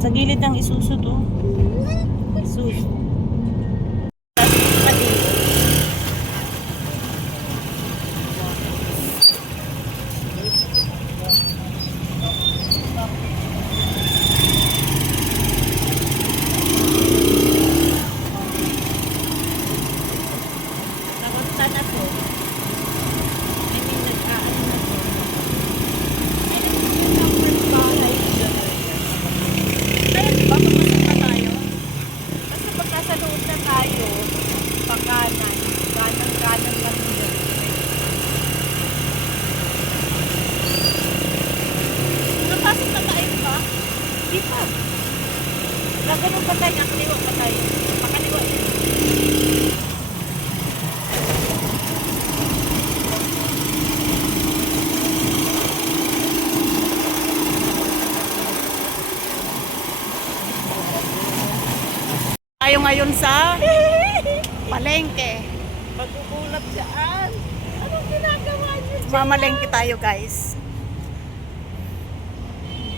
Sa gilid ng Isuzu to. Isuzu. Tapos kadilyo. Nakuntan ako. I mean, nag-aano na ko. Kaya di ba pumasok na tayo? Basta pagka sa loob na tayo, pagkanan, kanan lang yun. Napasok na tayo ba? Di pa. Gaganong pa tayo, nakaliwa pa tayo. Pakaliwa yun. Tayo ngayon sa palengke. Magkukulap siyaan. Anong ginagawa niyo? Mamalengke tayo, guys.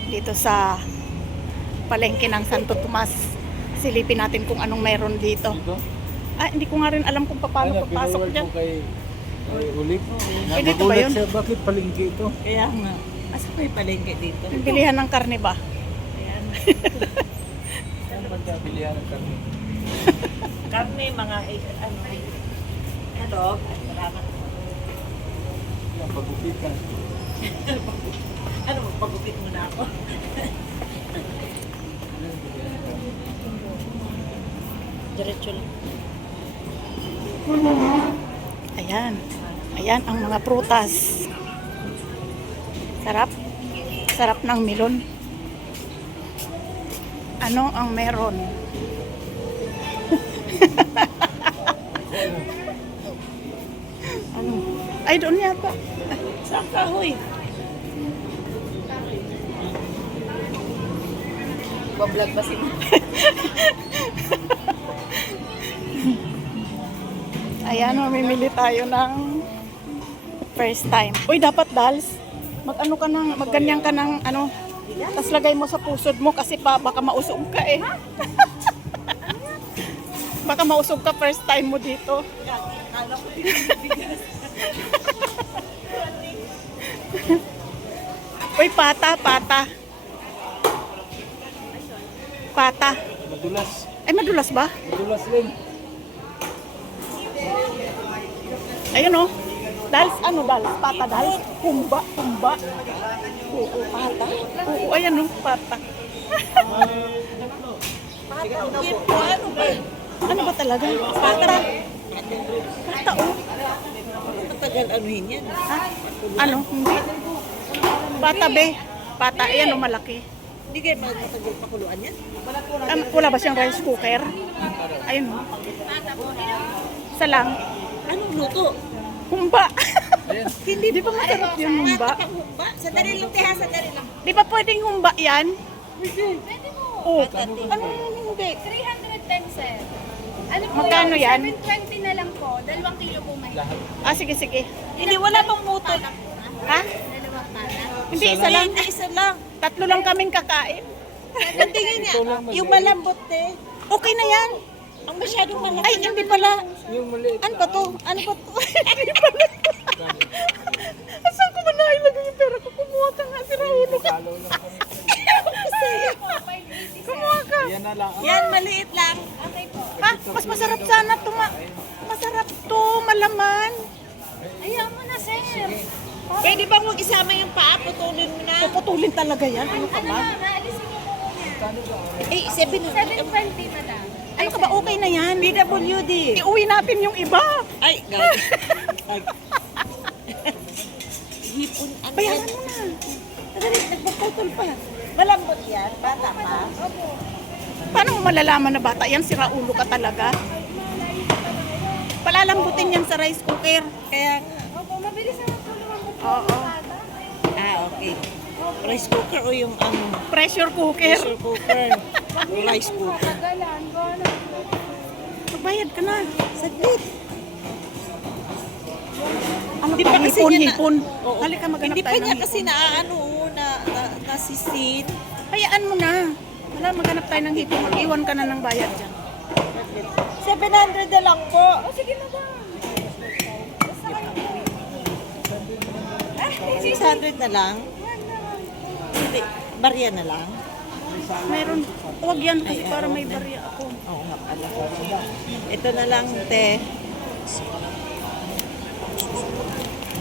Dito sa palengke ng Santo Tomas. Silipin natin kung anong meron dito. Dito? Ah, hindi ko nga rin alam kung paano papasok dyan. Kay Ulip. Eh, dito ba yun? Siya, bakit palengke ito? Kaya nga. Asa may palengke dito? Bilihan ng karne ba? Ayan. Saan ba siya bilihan ng karne? Karne, mga ano, salamat. Yan, pagupitan. Ano, magpagupit mo na ako. Diretso lang. Ayan. Ayan ang mga prutas. Sarap. Sarap ng melon. Ano ang meron? Ano? Ay, doon yata. Saan ka, huy? Bablog ba si Ayan, mamimili tayo ng first time. Uy, dapat dals. Mag-ano ka ng, magganyan ka ng ano. Tapos lagay mo sa pusod mo kasi baka mausog ka eh. Baka mausog ka first time mo dito. Kala ko pinagbigas. Uy, pata. Pata. Madulas. Ay, madulas ba? Madulas rin. Ayun oh. Dals, ano dals? Pata dals? Humba. Oo, pata. Oo, ayan oh, pata. Ano ba? Ano ba talaga? Pata. Pata oh. Matagal anuhin yan. Ha? Ano? Hindi. Pata be. Pata, ayan oh, malaki. Hindi kayo matagal pakuluan yan? Wala ba siyang rice cooker? Ayun oh. Isa lang. Anong luto? Humba. Hindi Di ba masarap yung humba? Humba? Sandali lang, Teha, sandali lang. Di ba pwedeng humba yan? Pwede mo. Oh, Patati. ano hindi? 310, sir. Ano po Magkano yan? 720 na lang po. 2 kilo po may. Ah, sige. Hindi, wala pang muto. Ha? Dalawang pata. Hindi, isa lang. Hindi, isa lang. Tatlo lang kaming kakain. Hindi nga, yung malambot eh. Okay na yan. Ang masyadong malaki. Ay, hindi pala. Yung maliit. Ano ba to? Hindi pala. Saan ko ba nailagay yung pera ko? Kumuha ka nga, si Raulo ka. Follow lang kami. Kumuha ka. Yan na lang. Yan, maliit lang. Okay po. Ha? Mas masarap sana to. Masarap to, malaman. Ayaw mo na, sir. Pwede bang huwag isama yung paa? Putulin mo na. Puputulin talaga yan. Ano ka Ano ba? ba? Maalisin mo po muna. Eh, 720, madam. Ano ka ba? Okay na yan. PWD. Iuwi natin yung iba. Ay, gag. Hipon. Ano Bayaran yan? mo na. Dali, nagpuputol pa. Malambot yan. Bata pa. Paano mo malalaman na bata yan? Si Raulo ka talaga. Palalambutin yan sa rice cooker. Kaya nga. Opo, mabilis na tulungan mo po. Oo. Okay. Rice cooker o yung ano? Pressure cooker. Pressure cooker. Rice cooker. Tagalan. Gano'n. Magbayad ka na. Saglit. Ano Di pa? pa kasi niya na- Hipon. Oo. Halika, maghanap Hindi tayo pa niya ng kasi hipon. nasisin. Hayaan mo na. Wala, maghanap tayo ng hipon. Mag-iwan ka na ng bayad dyan. 700 na lang po. Oh, sige na daw. 600 na lang. Hindi, barya na lang. Meron. Huwag yan kasi para may barya ako. Oo nga pala. Ito na lang, te.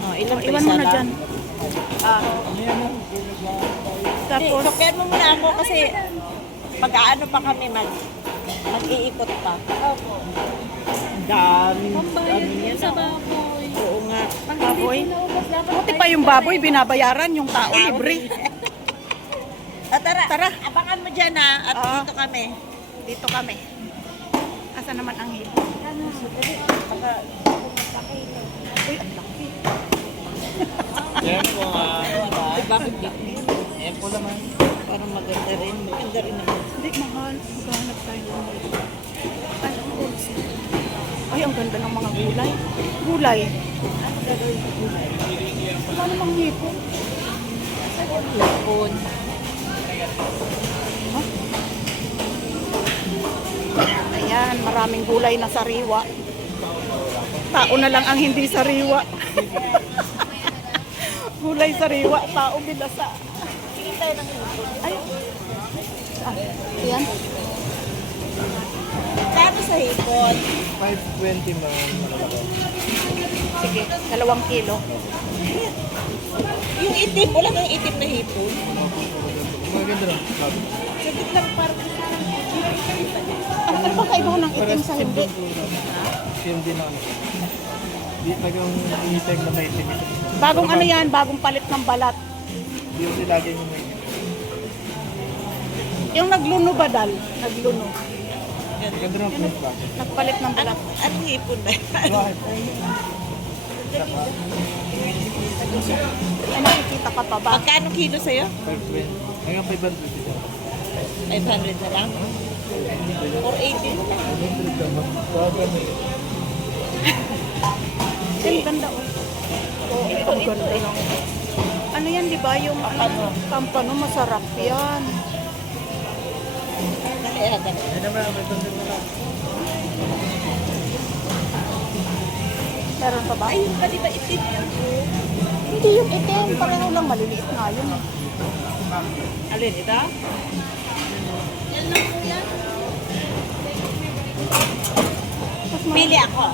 Oh, ilang Iwan pisa mo na lang? dyan. Tapos, Tapos, sakyan mo muna ako kasi pag-aano pa kami mag-iikot pa. Opo. Ang dami. Pambayad Dami yan, sa oh. baboy. Oo nga. Pag Baboy? hindi po naubos, dapat buti pa yung baboy, binabayaran yung tao libre. Tara, Tara. abangan mo dyan ha. At Oo. dito kami. Dito kami. Asa naman ang hipon? Ano? Baka, Uy, ang laki. Yan po nga. ay, bakit dito? Yan po naman. Parang maganda rin. Maganda rin naman. Hindi, mahal. Maghanap tayo ng ay, ang bulsa. Ay, ang ganda ng mga gulay. Gulay. Ano gagawin ko gulay? Wala namang hipon. Lapon. Ayan, maraming gulay na sariwa. Tao na lang ang hindi sariwa. Gulay sariwa, tao binasa. Sige tayo ng lapon. Ay. Ah, ayan. Kano sa hipon? 520 man. Sige, 2 kilo. Yung itim, wala kang itim na hipon. Maganda lang. Sagit lang parang Ano bang kaibahan ng itim sa hindi? Hindi na ano. Di tagang itim na may itim ito. Bagong ano yan, bagong palit ng balat. Di yung lagi yung may itim. Yung nagluno ba dal? Nagluno. Ganda ng print ba? Nagpalit ng balat. anong hipon na yan? Bakit? Ay, nakikita ka pa ba? Magkano kilo sa'yo? 520. Hanggang 500 ito. 500 na lang? 480 na lang. 500 lang. Baga mo. Ang ganda oh. Oh, ang ganda lang. Ano yan, di ba? Yung ano, pampano, masarap yan. Dali, dali. Ay naman, 500 na lang. Meron pa ba? Ay, yung pa di ba itim yun? Hindi yung itim. Pareho lang, maliliit nga yun. Eh. Alin, ito? Yan lang po yan. Mas Pili ako.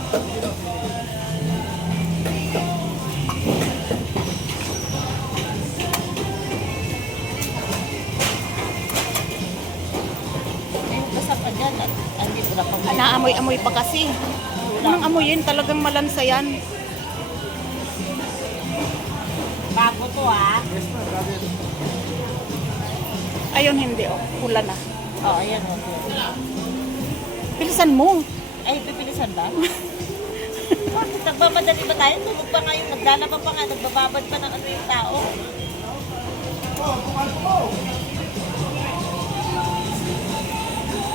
Ay, basta pa dyan at andito na kami. naamoy-amoy pa kasi. Unang amoyin, talagang malansa yan. Bago to ah. Yes ma'am, grabe. Ayun, hindi oh. Pula na. Oh, ayan o. Bilisan mo. Ay, pipilisan ba? Bakit nagmamadali ba tayo? Tulog pa nga yung naglalaba pa nga, nagbababad pa ng ano yung tao.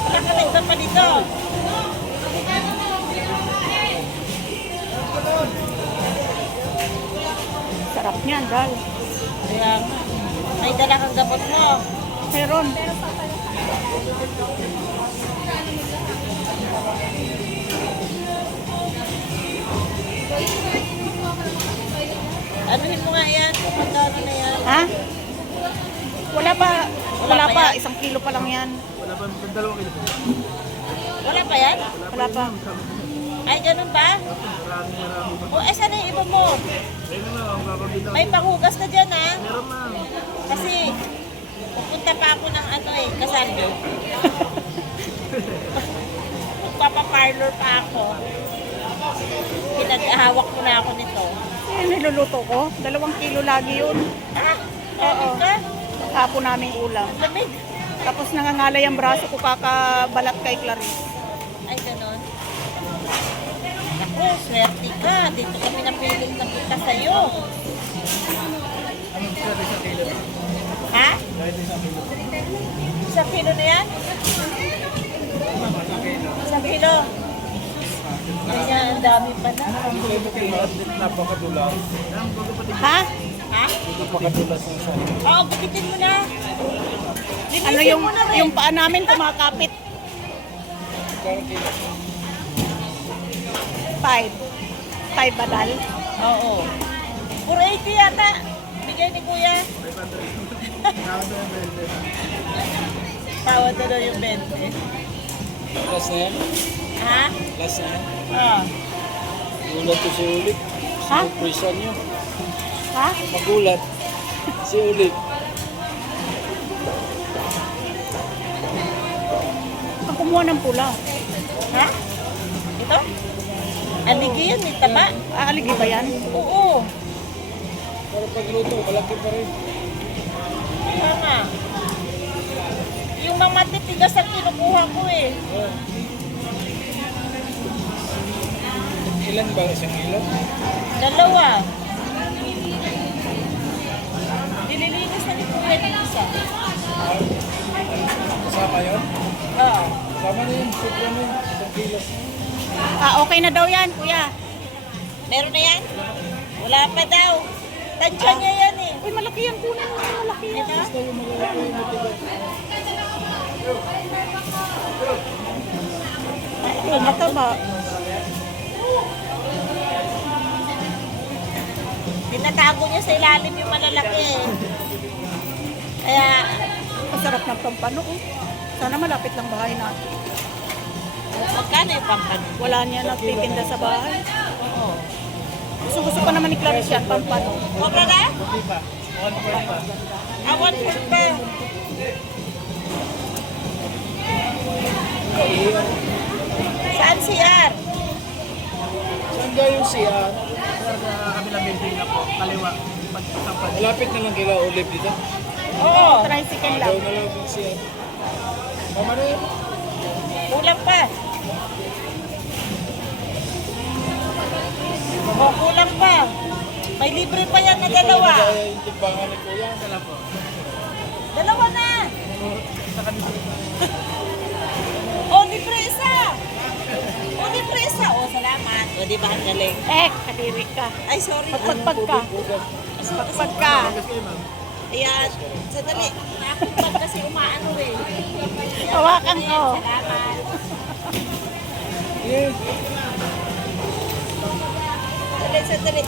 Wala ka nagba pa dito. Sarap niyan, Dal. Kaya nga, may dala kang gamot mo. Meron. Anuhin mo nga yan, magkano na yan. Ha? Wala pa. Wala pa pa. yan? 1 kilo pa lang yan. Wala pa, 2 kilo. Wala pa yan? Wala pa. Ay, ganun ba? Marami pa. O, eh, sana yung iba mo? Ayun na, ang kakabilang. May panghugas ka dyan, ha? Meron ma'am. Kasi, pupunta pa ako ng ano eh, kasando. Magpapaparlor pa ako. Pinag-ahawak mo na ako nito. Eh, niluluto ko. 2 kilo lagi yun. Ah, Oo. ka? Hapon naming ulam. Lamig. Tapos nangangalay ang braso ko kakabalat kay Clarice. Ay, ganun. Ako, swerte ka. Dito kami napiling na punta sa'yo. Ano sa isang kilo? Ha? Kahit isang kilo. Isang kilo na yan? Isang kilo. Kaya ang dami pa na. Ang kulay kilo at napakadulas. Ang bago pati Ha? Ha? napakadulas ng sarili. Oo, gupitin mo na. Ano yung paa namin kumakapit. 5 badal. Oo. 480 yata. Bigay ni Kuya. Tawad na daw yung 20. Last na yan? Ha? Last na yan? Ah. Magulat ko si Ulit. Ha? Surprise nyo. Ha? Magulat. Si Ulit. Ang kumuha ng pula. Ha? Ito? Aligi yan, may taba. Aaligi ba yan? Oo. Pero pagluto, malaki pa rin. Tama. Yung mga matitigas ang kinukuha ko eh. Oh. Ilan ba isang kilo? 2. Nililinis na ni Kuya ng isa. Kasama yun? Oo. Kasama na yun. Sobra na yun. Isang kilo. Okay na daw yan, kuya. Meron na yan? Wala pa daw. Tansya niya yan eh. Uy, malaki yan, kunin mo. Malaki yan. Ito? Basta yung malalaki yung matigas. Ay, mataba. Tinatago niya sa ilalim yung malalaki eh. Kaya, Masarap ng pampano. Oh. Sana malapit lang bahay natin. magkano yung pampano? Wala niya nagtitinda sa bahay. Oo. Gusto pa naman ni Clarice yan, pampano. Huwag na na? Puti pa. 1 pa. Awan po pa. Saan siya? Saan ba yung CR? Sa kabilang building na po, kaliwa. Pagkakampan. Malapit na lang kila Olive dito. Oo. Tricycle lang. Daw na lang yung CR. Mama na yun. Kulang pa. Oo, kulang pa. May libre pa yan na dalawa. Kaya yung timbangan ni Kuya. Dala po. Dalawa na. Sa kanila. Oh, libre isa. Oh, libre isa. Oh, salamat. O, di ba ang galing? Kadiri ka. Ay, sorry. Pagpag ka. Pagpag ka. Kasi kayo, ma'am. Ayan. Sandali. Nakapagpag kasi umaano eh. Ayan, Hawakan ko. Salamat. Yeah. Sandali.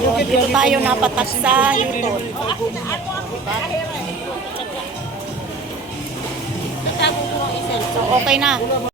Yun, dito tayo napatak sa YouTube. Oh, ako. Tatago ko ang isa. So, okay na.